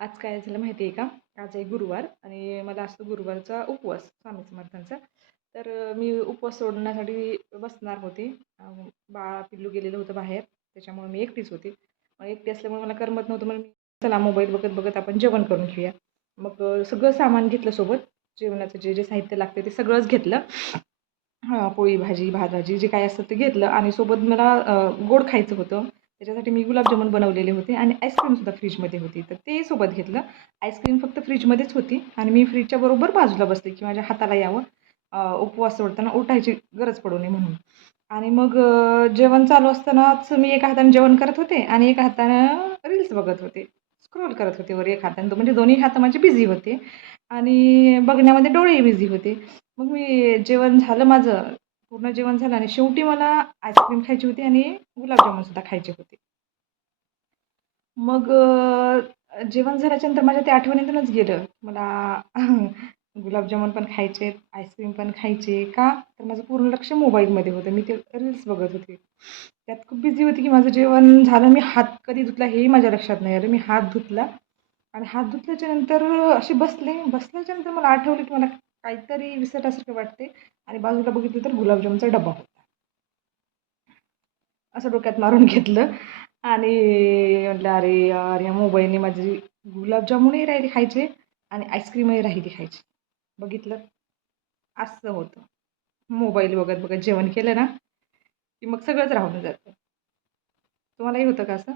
आज काय झालं माहिती आहे का? आज आहे गुरुवार आणि मला असतो गुरुवारचा उपवास स्वामी समर्थांचा. तर मी उपवास सोडण्यासाठी बसणार होते. बाळा पिल्लू गेलेलं होतं बाहेर त्याच्यामुळे मी एकटीच होती. मग एकटी असल्यामुळे मला करमत नव्हतं म्हणून मी चला मोबाईल बघत बघत आपण जेवण करून घेऊया. मग सगळं सामान घेतलं सोबत. जेवणाचं जे जे साहित्य लागते ते सगळंच घेतलं. हां पोळी भाजी भात भाजी जे काय असतं ते घेतलं. आणि सोबत मला गोड खायचं होतं. त्याच्यासाठी मी गुलाबजामुन बनवलेले होते आणि आईस्क्रीमसुद्धा फ्रीजमध्ये होती. तर ते सोबत घेतलं. आईस्क्रीम फक्त फ्रीजमध्येच होती आणि मी फ्रीजच्या बरोबर बाजूला बसते की माझ्या हाताला यावं. उपवास सोडताना उठायची गरज पडू नये म्हणून. आणि मग जेवण चालू असतानाच मी एका हाताने जेवण करत होते आणि एका हातानं रील्स बघत होते. स्क्रोल करत होते वर एक हाताने. म्हणजे दोन्ही हात माझे बिझी होते आणि बघण्यामध्ये डोळेही बिझी होते. मग मी जेवण झालं माझं. पूर्ण जेवण झालं आणि शेवटी मला आईस्क्रीम खायची होती आणि गुलाबजामुनसुद्धा खायचे होते. मग जेवण जेवण झाल्याच्यानंतर माझ्या त्या आठवणीतूनच गेलं. मला गुलाबजामुन पण खायचे आहेत आईस्क्रीम पण खायचे का? तर माझं पूर्ण लक्ष मोबाईलमध्ये होतं. मी ते रील्स बघत होते. त्यात खूप बिझी होती की माझं जेवण झालं. मी हात कधी धुतला हेही माझ्या लक्षात नाही आलं. मी हात धुतला आणि हात धुतल्याच्या नंतर असे बसले. बसल्याच्या नंतर मला आठवलं की मला काहीतरी विसरल्यासारखं वाटते. आणि बाजूला बघितलं तर गुलाबजामचा डबा होता. असं डोक्यात मारून घेतलं. आणि म्हटलं अरे यार या मोबाईलने माझी गुलाबजामुनही राहिली खायचे आणि आईस्क्रीमही राहिली खायची. बघितलं. असं होतं. मोबाईल बघत बघत जेवण केलं ना की मग सगळंच राहून जातं. तुम्हालाही होतं का असं?